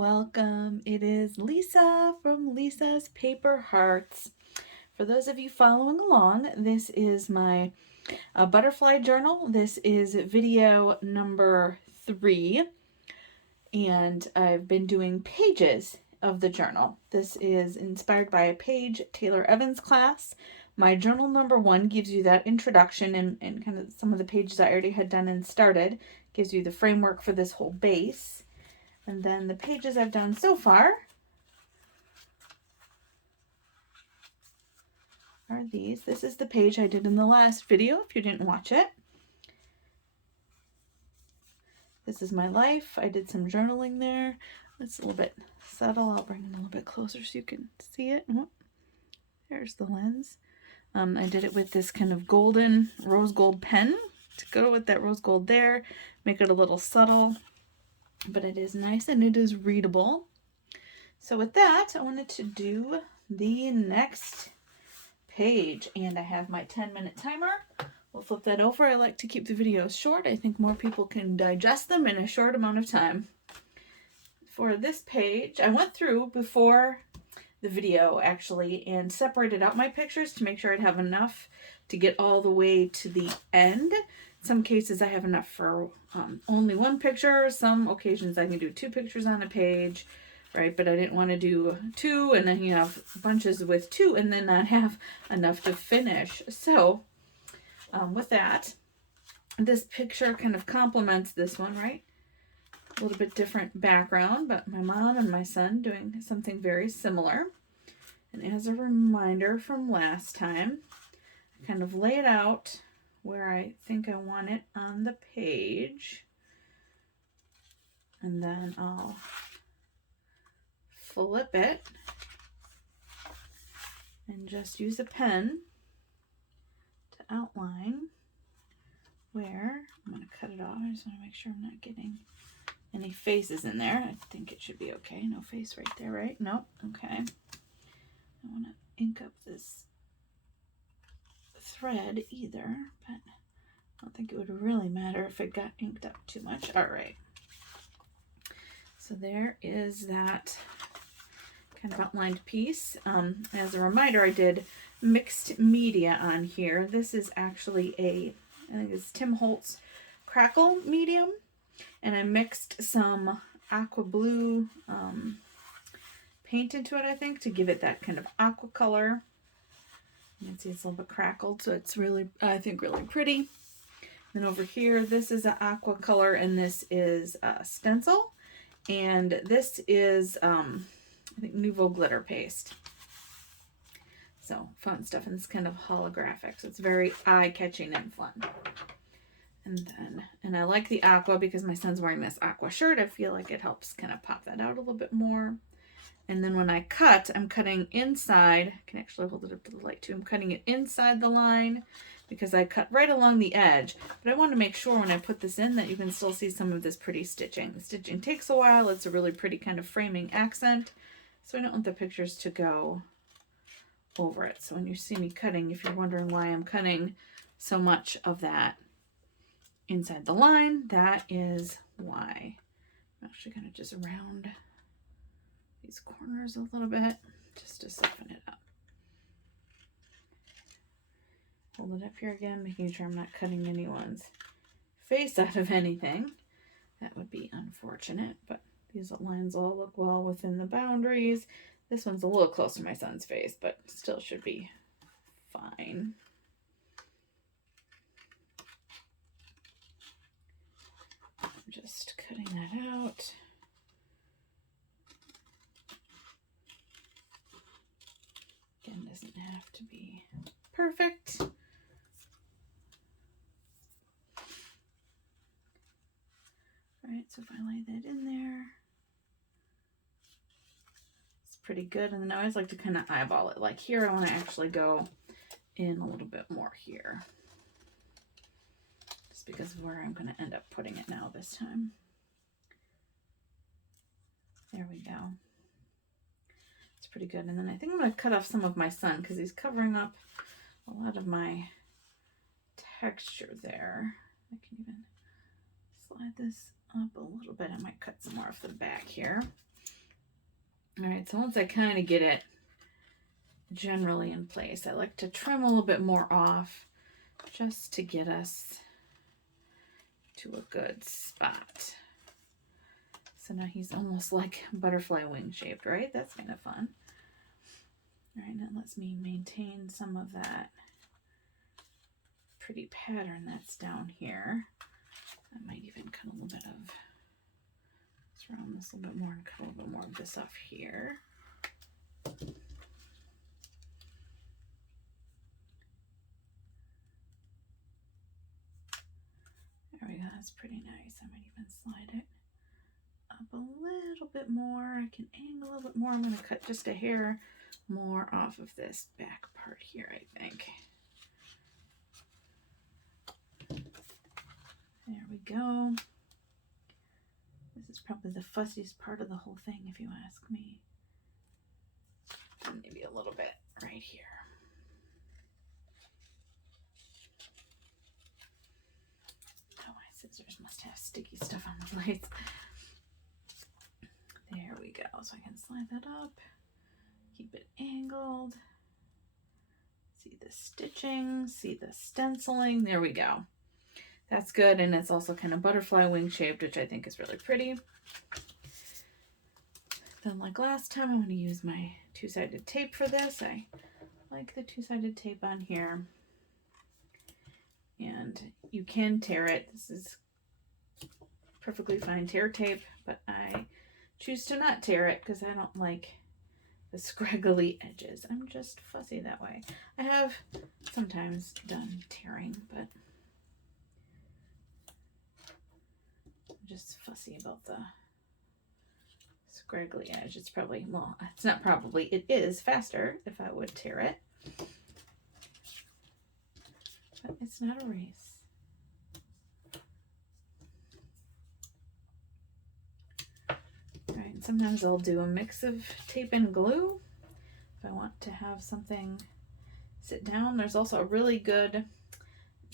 welcome. It is Lisa from Lisa's Paper Hearts. For those of you following along, this is my butterfly journal. This is video number 3, and I've been doing pages of the journal. This is inspired by a Paige Taylor Evans class. My journal number 1 gives you that introduction and kind of some of the pages I already had done and started. Gives you the framework for this whole base. And then the pages I've done so far are these. This is the page I did in the last video if you didn't watch it. This is my life. I did some journaling there. It's a little bit subtle. I'll bring it a little bit closer so you can see it. There's the lens. I did it with this kind of golden rose gold pen to go with that rose gold there. Make it a little subtle, but it is nice and it is readable. So with that, I wanted to do the next page, and I have my 10-minute timer. We'll flip that over. I like to keep the videos short. I think more people can digest them in a short amount of time. For this page, I went through before the video actually and separated out my pictures to make sure I'd have enough to get all the way to the end. In some cases I have enough for only one picture. Some occasions I can do 2 pictures on a page, right? But I didn't want to do 2 and then you have bunches with 2 and then not have enough to finish. So with that, this picture kind of complements this one, right? A little bit different background, but my mom and my son doing something very similar. And as a reminder from last time, I kind of lay it out where I think I want it on the page. And then I'll flip it and just use a pen to outline where I'm going to cut it off. I just want to make sure I'm not getting any faces in there. I think it should be okay. No face right there, right? Nope. Okay. I want to ink up this thread either, but I don't think it would really matter if it got inked up too much. All right. So there is that kind of outlined piece. As a reminder, I did mixed media on here. This is actually I think it's Tim Holtz Crackle medium. And I mixed some aqua blue paint into it, I think, to give it that kind of aqua color. You can see it's a little bit crackled, so it's really, I think, really pretty. And over here, this is an aqua color, and this is a stencil. And this is, I think, Nouveau glitter paste. So fun stuff, and it's kind of holographic, so it's very eye-catching and fun. And I like the aqua because my son's wearing this aqua shirt. I feel like it helps kind of pop that out a little bit more. And then when I cut, I'm cutting inside. I can actually hold it up to the light too. I'm cutting it inside the line because I cut right along the edge. But I want to make sure when I put this in that you can still see some of this pretty stitching. The stitching takes a while. It's a really pretty kind of framing accent. So I don't want the pictures to go over it. So when you see me cutting, if you're wondering why I'm cutting so much of that inside the line, that is why. I'm actually going to just round these corners a little bit just to soften it up. Hold it up here again, making sure I'm not cutting anyone's face out of anything. That would be unfortunate, but these lines all look well within the boundaries. This one's a little close to my son's face, but still should be fine. Just cutting that out. Again, doesn't have to be perfect. All right, so if I lay that in there, it's pretty good. And then I always like to kind of eyeball it. Like here, I want to actually go in a little bit more here, because of where I'm going to end up putting it now this time. There we go. It's pretty good. And then I think I'm going to cut off some of my son because he's covering up a lot of my texture there. I can even slide this up a little bit. I might cut some more off the back here. All right, so once I kind of get it generally in place, I like to trim a little bit more off just to get us to a good spot. So now he's almost like butterfly wing shaped, right? That's kind of fun. All right, now lets me maintain some of that pretty pattern that's down here. I might even cut a little bit of, let's round this a little bit more and cut a little bit more of this off here. There we go, that's pretty nice. I might even slide it up a little bit more. I can angle a little bit more. I'm going to cut just a hair more off of this back part here, I think. There we go. This is probably the fussiest part of the whole thing, if you ask me. And maybe a little bit right here. Oh, my scissors must have sticky stuff on the blades. There we go. So I can slide that up, keep it angled. See the stitching, see the stenciling. There we go. That's good, and it's also kind of butterfly wing shaped, which I think is really pretty. Then like last time, I'm going to use my two-sided tape for this. I like the two-sided tape on here. And you can tear it. This is perfectly fine tear tape, but I choose to not tear it because I don't like the scraggly edges. I'm just fussy that way. I have sometimes done tearing, but I'm just fussy about the scraggly edge. It's probably, well, it's not probably, it is faster if I would tear it. But it's not a race. All right, and sometimes I'll do a mix of tape and glue if I want to have something sit down. There's also a really good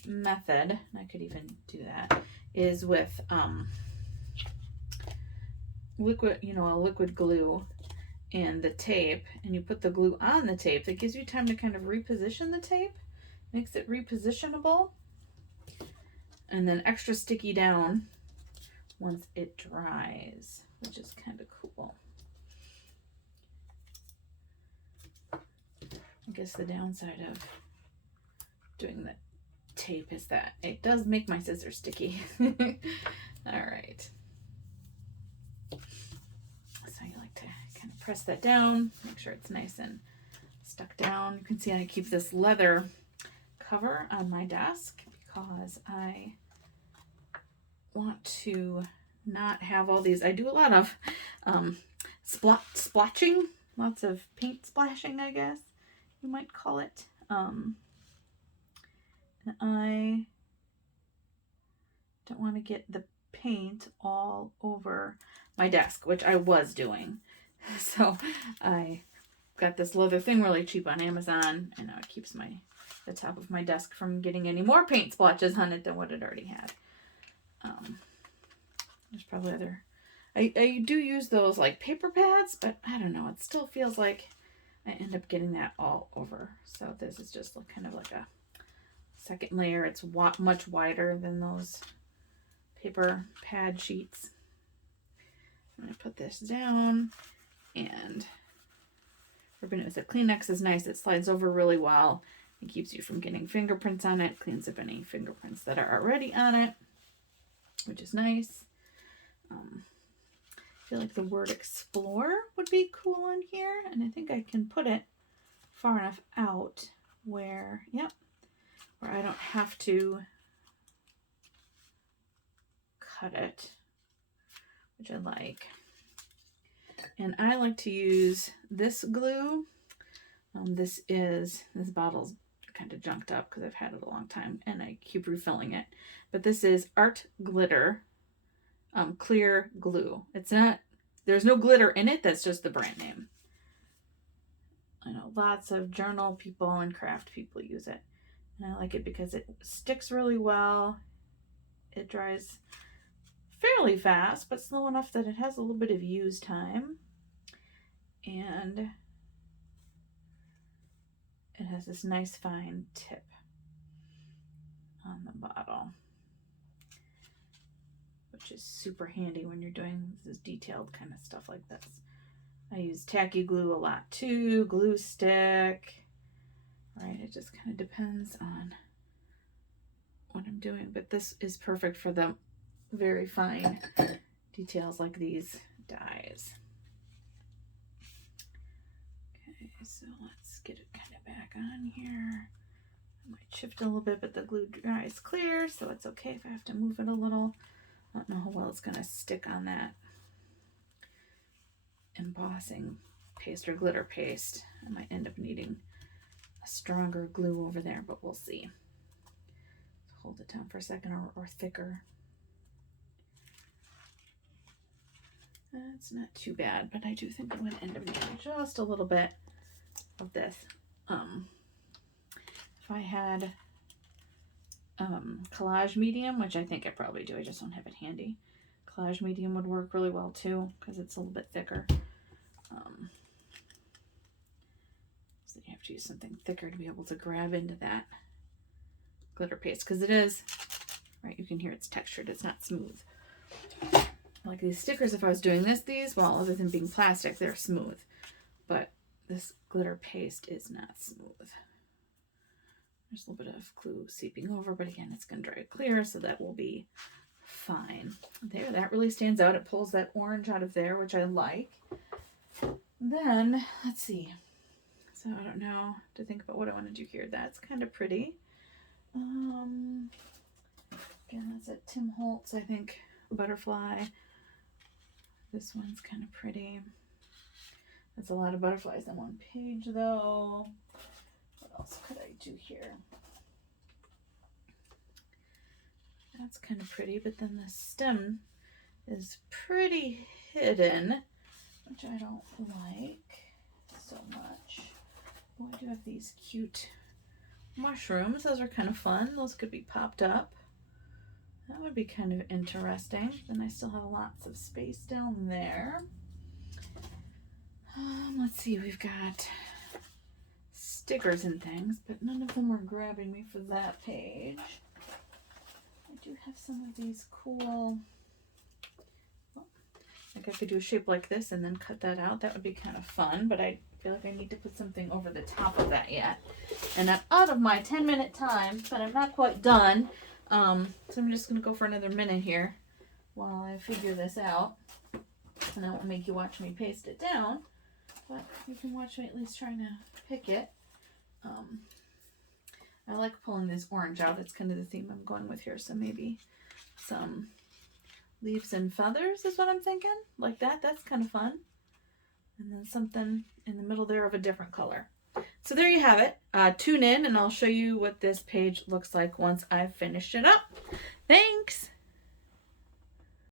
method, and I could even do that, is with liquid, a liquid glue and the tape, and you put the glue on the tape. That gives you time to kind of reposition the tape, makes it repositionable, and then extra sticky down once it dries, which is kind of cool. I guess the downside of doing the tape is that it does make my scissors sticky. All right. So you like to kind of press that down, make sure it's nice and stuck down. You can see I keep this leather cover on my desk because I want to not have all these. I do a lot of splotching, lots of paint splashing, I guess you might call it. And I don't want to get the paint all over my desk, which I was doing. So I got this leather thing really cheap on Amazon, and now it keeps the top of my desk from getting any more paint splotches on it than what it already had. There's probably other, I do use those like paper pads, but I don't know, it still feels like I end up getting that all over. So this is just kind of like a second layer. It's much wider than those paper pad sheets. I'm going to put this down, and ribbon with a Kleenex is nice. It slides over really well. It keeps you from getting fingerprints on it, cleans up any fingerprints that are already on it, which is nice. I feel like the word explore would be cool on here, and I think I can put it far enough out where, where I don't have to cut it, which I like. And I like to use this glue. This bottle's kind of junked up because I've had it a long time and I keep refilling it. But this is Art Glitter clear glue. There's no glitter in it. That's just the brand name. I know lots of journal people and craft people use it. And I like it because it sticks really well. It dries fairly fast, but slow enough that it has a little bit of use time. And it has this nice fine tip on the bottle, which is super handy when you're doing this detailed kind of stuff like this. I use tacky glue a lot too, glue stick, right? It just kind of depends on what I'm doing, but this is perfect for the very fine details like these dies. Okay, so let's get it kind of back on here. I might shift a little bit, but the glue dries clear, so it's okay if I have to move it a little. I don't know how well it's going to stick on that embossing paste or glitter paste. I might end up needing a stronger glue over there, but we'll see. So hold it down for a second, or thicker. It's not too bad, but I do think I'm going to end up needing just a little bit of this. If I had collage medium, which I think I probably do, I just don't have it handy. Collage medium would work really well too, because it's a little bit thicker. So you have to use something thicker to be able to grab into that glitter paste, because it is, right, you can hear it's textured, it's not smooth. Like these stickers, if I was doing these, well, other than being plastic, they're smooth. But this glitter paste is not smooth. There's a little bit of glue seeping over, but again, it's going to dry clear, so that will be fine. There, that really stands out. It pulls that orange out of there, which I like. Then, let's see. So I don't know to think about what I want to do here. That's kind of pretty. Again, that's a Tim Holtz, I think, butterfly. This one's kind of pretty. That's a lot of butterflies on one page, though. What else could I do here? That's kind of pretty, but then the stem is pretty hidden, which I don't like so much. Oh, I do have these cute mushrooms. Those are kind of fun. Those could be popped up. That would be kind of interesting. Then I still have lots of space down there. Let's see, we've got stickers and things, but none of them were grabbing me for that page. I do have some of these cool, like I could do a shape like this and then cut that out. That would be kind of fun, but I feel like I need to put something over the top of that yet. And I'm out of my 10-minute time, but I'm not quite done. So I'm just going to go for another minute here while I figure this out. And I won't make you watch me paste it down, but you can watch me at least trying to pick it. I like pulling this orange out. It's kind of the theme I'm going with here. So maybe some leaves and feathers is what I'm thinking. Like that. That's kind of fun. And then something in the middle there of a different color. So there you have it. Tune in and I'll show you what this page looks like once I've finished it up. Thanks.